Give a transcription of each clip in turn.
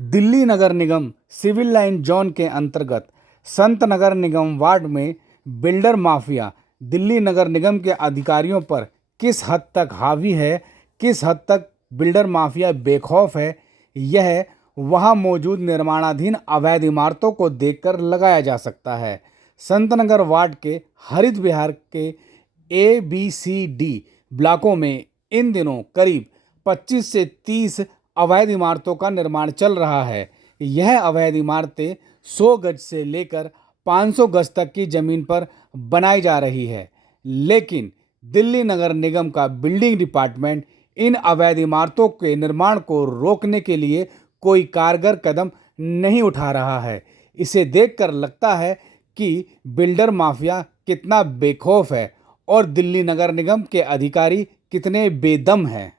दिल्ली नगर निगम civil line zone के अंतर्गत संत नगर निगम ward में बिल्डर माफिया दिल्ली नगर निगम के अधिकारियों पर किस हद तक हावी है, किस हद तक बिल्डर माफिया बेखौफ है, यह वहां मौजूद निर्माणाधीन अवैध इमारतों को देखकर लगाया जा सकता है। संत नगर वार्ड के हरित विहार के ABCD ब्लॉकों में इन दिनों करीब 25 से 30 अवैध इमारतों का निर्माण चल रहा है। यह अवैध इमारतें 100 गज से लेकर 500 गज तक की जमीन पर बनाई जा रही है, लेकिन दिल्ली नगर निगम का बिल्डिंग डिपार्टमेंट इन अवैध इमारतों के निर्माण को रोकने के लिए कोई कारगर कदम नहीं उठा रहा है। इसे देखकर लगता है कि बिल्डर माफिया कितना बेखौफ है और दिल्ली नगर निगम के अधिकारी कितने बेदम हैं।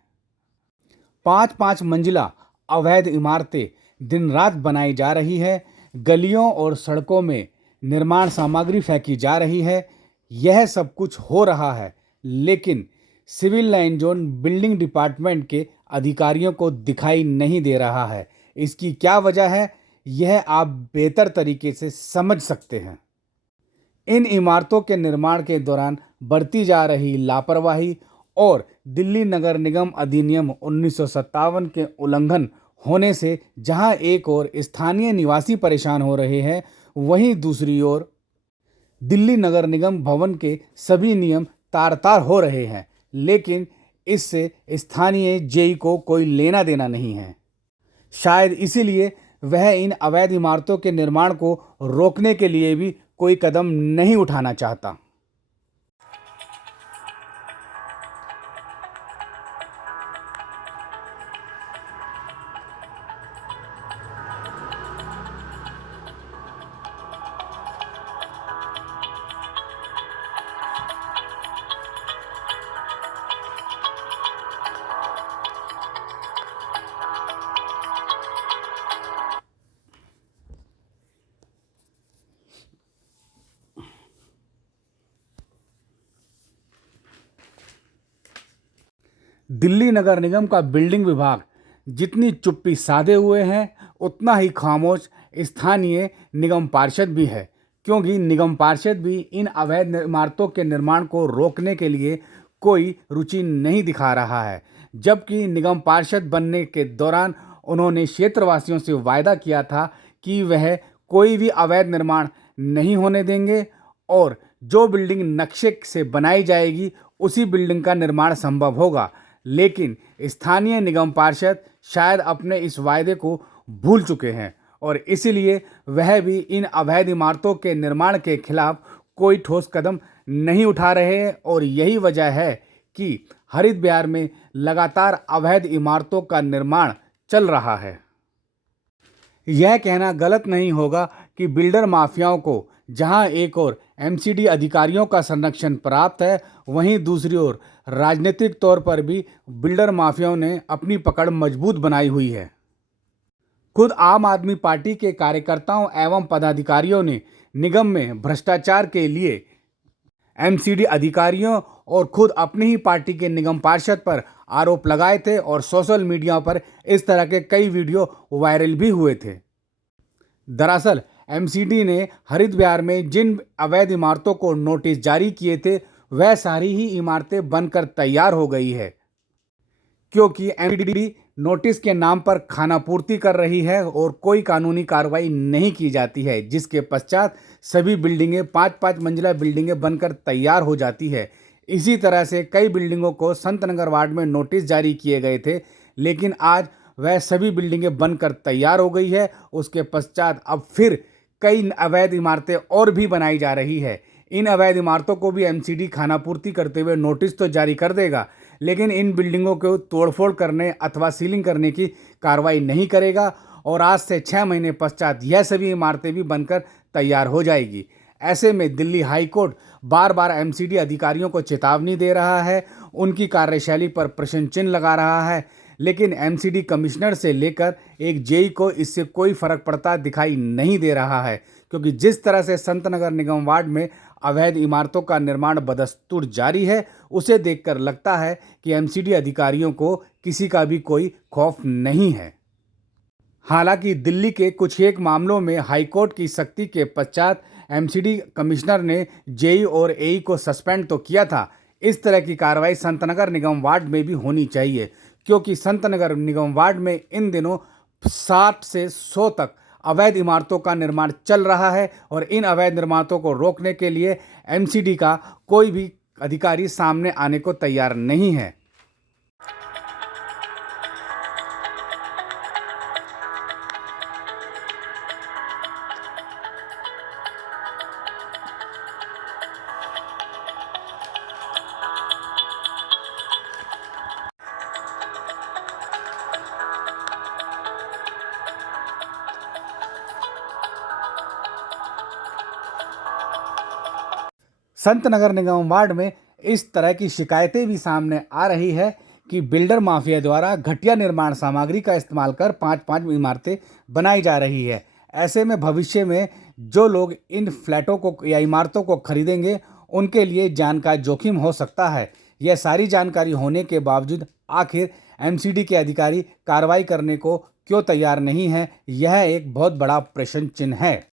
5-5 मंजिला अवैध इमारतें दिन रात बनाई जा रही है। गलियों और सड़कों में निर्माण सामग्री फेंकी जा रही है। यह सब कुछ हो रहा है, लेकिन civil line zone building department के अधिकारियों को दिखाई नहीं दे रहा है। इसकी क्या वजह है, यह आप बेहतर तरीके से समझ सकते हैं। इन इमारतों के निर्माण के दौरान बरती जा रही लापरवाही और दिल्ली नगर निगम अधिनियम 1957 के उल्लंघन होने से जहां एक ओर स्थानीय निवासी परेशान हो रहे हैं, वहीं दूसरी ओर दिल्ली नगर निगम भवन के सभी नियम तार-तार हो रहे हैं, लेकिन इससे स्थानीय जेई को कोई लेना देना नहीं है। शायद इसीलिए वह इन अवैध इमारतों के निर्माण को रोकने के लिए भी कोई कदम नहीं उठाना चाहता। दिल्ली नगर निगम का बिल्डिंग विभाग जितनी चुप्पी साधे हुए हैं, उतना ही खामोश स्थानीय निगम पार्षद भी है, क्योंकि निगम पार्षद भी इन अवैध इमारतों के निर्माण को रोकने के लिए कोई रुचि नहीं दिखा रहा है। जबकि निगम पार्षद बनने के दौरान उन्होंने क्षेत्रवासियों से वायदा किया था कि वह कोई भी अवैध निर्माण नहीं होने देंगे और जो बिल्डिंग नक्शे से बनाई जाएगी उसी बिल्डिंग का निर्माण संभव होगा। लेकिन स्थानीय निगम पार्षद शायद अपने इस वायदे को भूल चुके हैं और इसीलिए वह भी इन अवैध इमारतों के निर्माण के खिलाफ कोई ठोस कदम नहीं उठा रहे हैं और यही वजह है कि हरित विहार में लगातार अवैध इमारतों का निर्माण चल रहा है। यह कहना गलत नहीं होगा कि बिल्डर माफियाओं को जहां एक ओर MCD अधिकारियों का संरक्षण प्राप्त है, वहीं दूसरी ओर राजनीतिक तौर पर भी बिल्डर माफियाओं ने अपनी पकड़ मजबूत बनाई हुई है। खुद आम आदमी पार्टी के कार्यकर्ताओं एवं पदाधिकारियों ने निगम में भ्रष्टाचार के लिए MCD अधिकारियों और खुद अपनी ही पार्टी के निगम पार्षद पर आरोप लगाए थे और सोशल मीडिया पर इस तरह के कई वीडियो वायरल भी हुए थे। दरअसल MCD ने हरित विहार में जिन अवैध इमारतों को नोटिस जारी किए थे, वह सारी ही इमारतें बनकर तैयार हो गई है, क्योंकि MCD नोटिस के नाम पर खानापूर्ति कर रही है और कोई कानूनी कार्रवाई नहीं की जाती है, जिसके पश्चात सभी बिल्डिंगें 5-5 मंजिला बिल्डिंगें बनकर तैयार हो जाती है। इसी तरह से कई बिल्डिंगों को संत नगर वार्ड में नोटिस जारी किए गए थे, लेकिन आज वह सभी बिल्डिंगें बनकर तैयार हो गई है। उसके पश्चात अब फिर कई अवैध इमारतें और भी बनाई जा रही है। इन अवैध इमारतों को भी MCD खानापूर्ति करते हुए नोटिस तो जारी कर देगा, लेकिन इन बिल्डिंगों को तोड़फोड़ करने अथवा सीलिंग करने की कार्रवाई नहीं करेगा और आज से 6 महीने पश्चात यह सभी इमारतें भी बनकर तैयार हो जाएगी। ऐसे में दिल्ली हाई कोर्ट बार बार MCD अधिकारियों को चेतावनी दे रहा है, उनकी कार्यशैली पर प्रश्न चिन्ह लगा रहा है, लेकिन MCD कमिश्नर से लेकर एक जेई को इससे कोई फर्क पड़ता दिखाई नहीं दे रहा है, क्योंकि जिस तरह से संत नगर निगम वार्ड में अवैध इमारतों का निर्माण बदस्तूर जारी है, उसे देखकर लगता है कि MCD अधिकारियों को किसी का भी कोई खौफ नहीं है। हालांकि दिल्ली के कुछ एक मामलों में हाईकोर्ट की सख्ती के पश्चात एमसीडी कमिश्नर ने जेई और एई को सस्पेंड तो किया था। इस तरह की कार्रवाई संतनगर निगम वार्ड में भी होनी चाहिए, क्योंकि संतनगर निगम वार्ड में इन दिनों 60 से 100 तक अवैध इमारतों का निर्माण चल रहा है और इन अवैध निर्माणों को रोकने के लिए एमसीडी का कोई भी अधिकारी सामने आने को तैयार नहीं है। संत नगर निगम वार्ड में इस तरह की शिकायतें भी सामने आ रही है कि बिल्डर माफिया द्वारा घटिया निर्माण सामग्री का इस्तेमाल कर 5-5 इमारतें बनाई जा रही है। ऐसे में भविष्य में जो लोग इन फ्लैटों को या इमारतों को खरीदेंगे उनके लिए जान का जोखिम हो सकता है। यह सारी जानकारी होने के बावजूद आखिर एमसीडी के अधिकारी कार्रवाई करने को क्यों तैयार नहीं है, यह एक बहुत बड़ा प्रश्न चिन्ह है।